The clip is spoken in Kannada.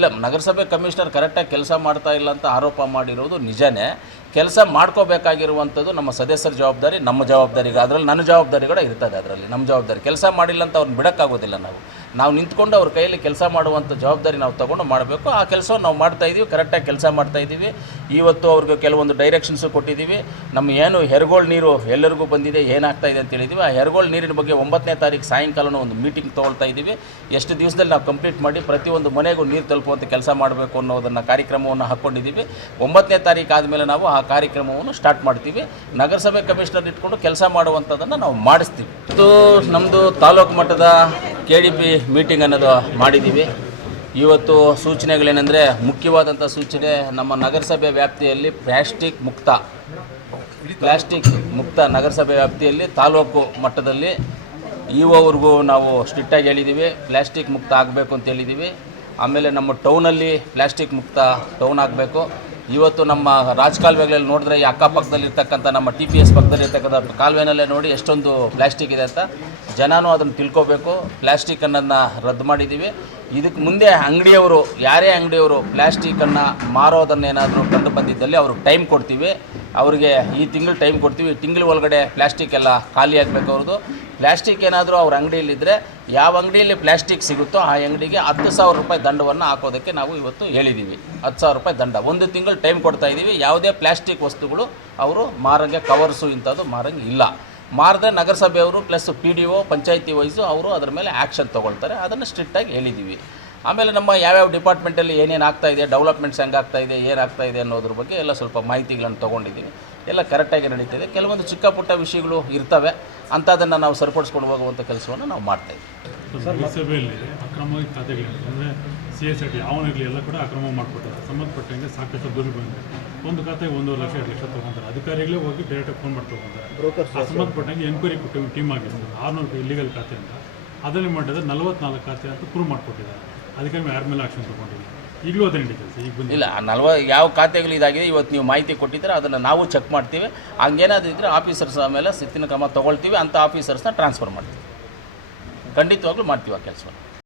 ಇಲ್ಲ, ನಗರಸಭೆ ಕಮಿಷನರ್ ಕರೆಕ್ಟಾಗಿ ಕೆಲಸ ಮಾಡ್ತಾ ಇಲ್ಲ ಅಂತ ಆರೋಪ ಮಾಡಿರೋದು ನಿಜನೇ. ಕೆಲಸ ಮಾಡ್ಕೋಬೇಕಾಗಿರುವಂಥದ್ದು ನಮ್ಮ ಸದಸ್ಯರ ಜವಾಬ್ದಾರಿ, ನಮ್ಮ ಜವಾಬ್ದಾರಿ, ಅದರಲ್ಲಿ ನನ್ನ ಜವಾಬ್ದಾರಿ ಕೂಡ ಇರ್ತದೆ. ಅದರಲ್ಲಿ ನಮ್ಮ ಜವಾಬ್ದಾರಿ. ಕೆಲಸ ಮಾಡಿಲ್ಲ ಅಂತ ಅವ್ರನ್ನ ಬಿಡೋಕ್ಕಾಗೋದಿಲ್ಲ. ನಾವು ನಿಂತ್ಕೊಂಡು ಅವ್ರ ಕೈಯಲ್ಲಿ ಕೆಲಸ ಮಾಡುವಂಥ ಜವಾಬ್ದಾರಿ ನಾವು ತೊಗೊಂಡು ಮಾಡಬೇಕು. ಆ ಕೆಲಸವನ್ನು ನಾವು ಮಾಡ್ತಾಯಿದ್ದೀವಿ, ಕರೆಕ್ಟಾಗಿ ಕೆಲಸ ಮಾಡ್ತಾಯಿದ್ದೀವಿ. ಇವತ್ತು ಅವ್ರಿಗೆ ಕೆಲವೊಂದು ಡೈರೆಕ್ಷನ್ಸು ಕೊಟ್ಟಿದ್ದೀವಿ. ನಮ್ಮ ಏನು ಹೆರ್ಗೋಳು ನೀರು ಎಲ್ಲರಿಗೂ ಬಂದಿದೆ, ಏನಾಗ್ತಾಯಿದೆ ಅಂತ ಹೇಳಿದ್ದೀವಿ. ಆ ಹೆರ್ಗೋಳು ನೀರಿನ ಬಗ್ಗೆ 9ನೇ ತಾರೀಕು ಸಾಯಂಕಾಲನೂ ಒಂದು ಮೀಟಿಂಗ್ ತೊಗೊಳ್ತಾ ಇದ್ದೀವಿ. ಎಷ್ಟು ದಿವಸದಲ್ಲಿ ನಾವು ಕಂಪ್ಲೀಟ್ ಮಾಡಿ ಪ್ರತಿಯೊಂದು ಮನೆಗೂ ನೀರು ತಲುಪುವಂಥ ಕೆಲಸ ಮಾಡಬೇಕು ಅನ್ನೋದನ್ನು ಕಾರ್ಯಕ್ರಮವನ್ನು ಹಾಕ್ಕೊಂಡಿದ್ದೀವಿ. 9ನೇ ತಾರೀಕು ಆದಮೇಲೆ ನಾವು ಆ ಕಾರ್ಯಕ್ರಮವನ್ನು ಸ್ಟಾರ್ಟ್ ಮಾಡ್ತೀವಿ. ನಗರಸಭೆ ಕಮಿಷನರ್ ಇಟ್ಕೊಂಡು ಕೆಲಸ ಮಾಡುವಂಥದ್ದನ್ನು ನಾವು ಮಾಡಿಸ್ತೀವಿ. ಇದು ನಮ್ಮದು ತಾಲೂಕು ಮಟ್ಟದ KDP ಮೀಟಿಂಗ್ ಅನ್ನೋದು ಮಾಡಿದ್ದೀವಿ. ಇವತ್ತು ಸೂಚನೆಗಳೇನೆಂದರೆ, ಮುಖ್ಯವಾದಂಥ ಸೂಚನೆ, ನಮ್ಮ ನಗರಸಭೆ ವ್ಯಾಪ್ತಿಯಲ್ಲಿ ಪ್ಲಾಸ್ಟಿಕ್ ಮುಕ್ತ ನಗರಸಭೆ ವ್ಯಾಪ್ತಿಯಲ್ಲಿ ತಾಲೂಕು ಮಟ್ಟದಲ್ಲಿ ಇಒವರೆಗೂ ನಾವು ಸ್ಟ್ರಿಕ್ಟಾಗಿ ಹೇಳಿದ್ದೀವಿ. ಪ್ಲಾಸ್ಟಿಕ್ ಮುಕ್ತ ಆಗಬೇಕು ಅಂತ ಹೇಳಿದ್ದೀವಿ. ಆಮೇಲೆ ನಮ್ಮ ಟೌನಲ್ಲಿ ಪ್ಲಾಸ್ಟಿಕ್ ಮುಕ್ತ ಟೌನ್ ಆಗಬೇಕು. ಇವತ್ತು ನಮ್ಮ ರಾಜಕಾಲುವೆಗಳಲ್ಲಿ ನೋಡಿದ್ರೆ ಈ ಅಕ್ಕಪಕ್ಕದಲ್ಲಿರ್ತಕ್ಕಂಥ ನಮ್ಮ TPS ಪಕ್ಕದಲ್ಲಿರ್ತಕ್ಕಂಥ ಕಾಲುವೆನಲ್ಲೇ ನೋಡಿ ಎಷ್ಟೊಂದು ಪ್ಲಾಸ್ಟಿಕ್ ಇದೆ ಅಂತ ಜನನೂ ಅದನ್ನು ತಿಳ್ಕೊಬೇಕು. ಪ್ಲಾಸ್ಟಿಕ್ ಅನ್ನೋದನ್ನ ರದ್ದು ಮಾಡಿದ್ದೀವಿ. ಇದಕ್ಕೆ ಮುಂದೆ ಅಂಗಡಿಯವರು, ಯಾರೇ ಅಂಗಡಿಯವರು ಪ್ಲಾಸ್ಟಿಕ್ಕನ್ನು ಮಾರೋದನ್ನೇನಾದರೂ ಕಂಡು ಬಂದಿದ್ದಲ್ಲಿ ಅವ್ರಿಗೆ ಟೈಮ್ ಕೊಡ್ತೀವಿ. ಅವರಿಗೆ ಈ ತಿಂಗಳು ಟೈಮ್ ಕೊಡ್ತೀವಿ. ತಿಂಗಳ ಒಳಗಡೆ ಪ್ಲಾಸ್ಟಿಕ್ ಎಲ್ಲ ಖಾಲಿ ಆಗಬೇಕು. ಅವ್ರದ್ದು ಪ್ಲಾಸ್ಟಿಕ್ ಏನಾದರೂ ಅವ್ರ ಅಂಗಡಿಯಲ್ಲಿದ್ದರೆ, ಯಾವ ಅಂಗಡಿಯಲ್ಲಿ ಪ್ಲಾಸ್ಟಿಕ್ ಸಿಗುತ್ತೋ ಆ ಅಂಗಡಿಗೆ 10,000 ರೂಪಾಯಿ ದಂಡವನ್ನು ಹಾಕೋದಕ್ಕೆ ನಾವು ಇವತ್ತು ಹೇಳಿದ್ದೀವಿ. 10,000 ರೂಪಾಯಿ ದಂಡ. 1 ತಿಂಗಳು ಟೈಮ್ ಕೊಡ್ತಾಯಿದ್ದೀವಿ. ಯಾವುದೇ ಪ್ಲಾಸ್ಟಿಕ್ ವಸ್ತುಗಳು ಅವರು ಮಾರಂಗೆ, ಕವರ್ಸು ಇಂಥದ್ದು ಮಾರಂಗೆ ಇಲ್ಲ. ಮಾರಿದ್ರೆ ನಗರಸಭೆಯವರು ಪ್ಲಸ್ PDO ಪಂಚಾಯತಿ ವೈಸು ಅವರು ಅದರ ಮೇಲೆ ಆ್ಯಕ್ಷನ್ ತೊಗೊಳ್ತಾರೆ. ಅದನ್ನು ಸ್ಟ್ರಿಕ್ಟಾಗಿ ಹೇಳಿದ್ದೀವಿ. ಆಮೇಲೆ ನಮ್ಮ ಯಾವ್ಯಾವ ಡಿಪಾರ್ಟ್ಮೆಂಟಲ್ಲಿ ಏನೇನು ಆಗ್ತಾಯಿದೆ, ಡೆವಲಪ್ಮೆಂಟ್ಸ್ ಹೆಂಗಾಗ್ತಾಯಿದೆ, ಏನಾಗ್ತಾಯಿದೆ ಅನ್ನೋದ್ರ ಬಗ್ಗೆ ಎಲ್ಲ ಸ್ವಲ್ಪ ಮಾಹಿತಿಗಳನ್ನು ತೊಗೊಂಡಿದ್ದೀವಿ. ಎಲ್ಲ ಕರೆಕ್ಟಾಗಿ ನಡೀತಿದೆ. ಕೆಲವೊಂದು ಚಿಕ್ಕ ಪುಟ್ಟ ವಿಷಯಗಳು ಇರ್ತವೆ, ಅಂಥದ್ದನ್ನು ನಾವು ಸರಿಪಡಿಸ್ಕೊಂಡು ಹೋಗುವಂಥ ಕೆಲಸವನ್ನು ನಾವು ಮಾಡ್ತಾಯಿದ್ದೀವಿ. ಸಭೆಯಲ್ಲಿ ಅಕ್ರಮವಾಗಿ ಖಾತೆಗಳಿದೆ ಅಂದರೆ CSRT ಯಾವನಾಗಲಿ ಎಲ್ಲ ಕೂಡ ಅಕ್ರಮ ಮಾಡಿಕೊಟ್ಟಿದ್ದಾರೆ. ಸಂಬಂಧಪಟ್ಟಂಗೆ ಸಾಕಷ್ಟು ದುಡ್ಡು ಬಂದಿದೆ. ಒಂದು ಖಾತೆ 1.5 ಲಕ್ಷ 2 ಲಕ್ಷ ತೊಗೊಂತಾರೆ. ಅಧಿಕಾರಿಗಳೇ ಹೋಗಿ ಡೈರೆಕ್ಟಾಗಿ ಫೋನ್ ಮಾಡಿ ತೊಗೊಂತಾರೆ. ಸಂಬಂಧಪಟ್ಟಂಗೆ ಎನ್ಕ್ವೈರಿ ಕೊಟ್ಟು ಟೀಮ್ ಆಗಿರ್ತಾರೆ. 600 ರೂಪಾಯಿ ಇಲ್ಲಿಗಲ್ ಖಾತೆ ಅಂತ ಅದನ್ನೇ ಮಾಡಿದ್ರೆ 44 ಖಾತೆ ಅಂತ ಪ್ರೂವ್ ಮಾಡಿಕೊಟ್ಟಿದ್ದಾರೆ. ಅದಕ್ಕೆ ಯಾರ ಮೇಲೆ ಆಕ್ಷನ್ ತೊಗೊಂಡಿಲ್ಲ. ಈಗಲೂ ಅದೇ ನಡೀತದೆ. ಈಗ ಬಂದಿಲ್ಲ. ಯಾವ ಖಾತೆಗಳು ಇದಾಗಿದೆ ಇವತ್ತು ನೀವು ಮಾಹಿತಿ ಕೊಟ್ಟಿದ್ರೆ ಅದನ್ನು ನಾವು ಚೆಕ್ ಮಾಡ್ತೀವಿ. ಹಂಗೇನಾದರೂ ಇದ್ದರೆ ಆಫೀಸರ್ಸ್ ಮೇಲೆ ಶಿಸ್ತಿನ ಕ್ರಮ ತೊಗೊಳ್ತೀವಿ. ಅಂಥ ಆಫೀಸರ್ಸ್ನ ಟ್ರಾನ್ಸ್ಫರ್ ಮಾಡ್ತೀವಿ. ಖಂಡಿತವಾಗ್ಲೂ ಮಾಡ್ತೀವಿ ಆ ಕೆಲಸವನ್ನು.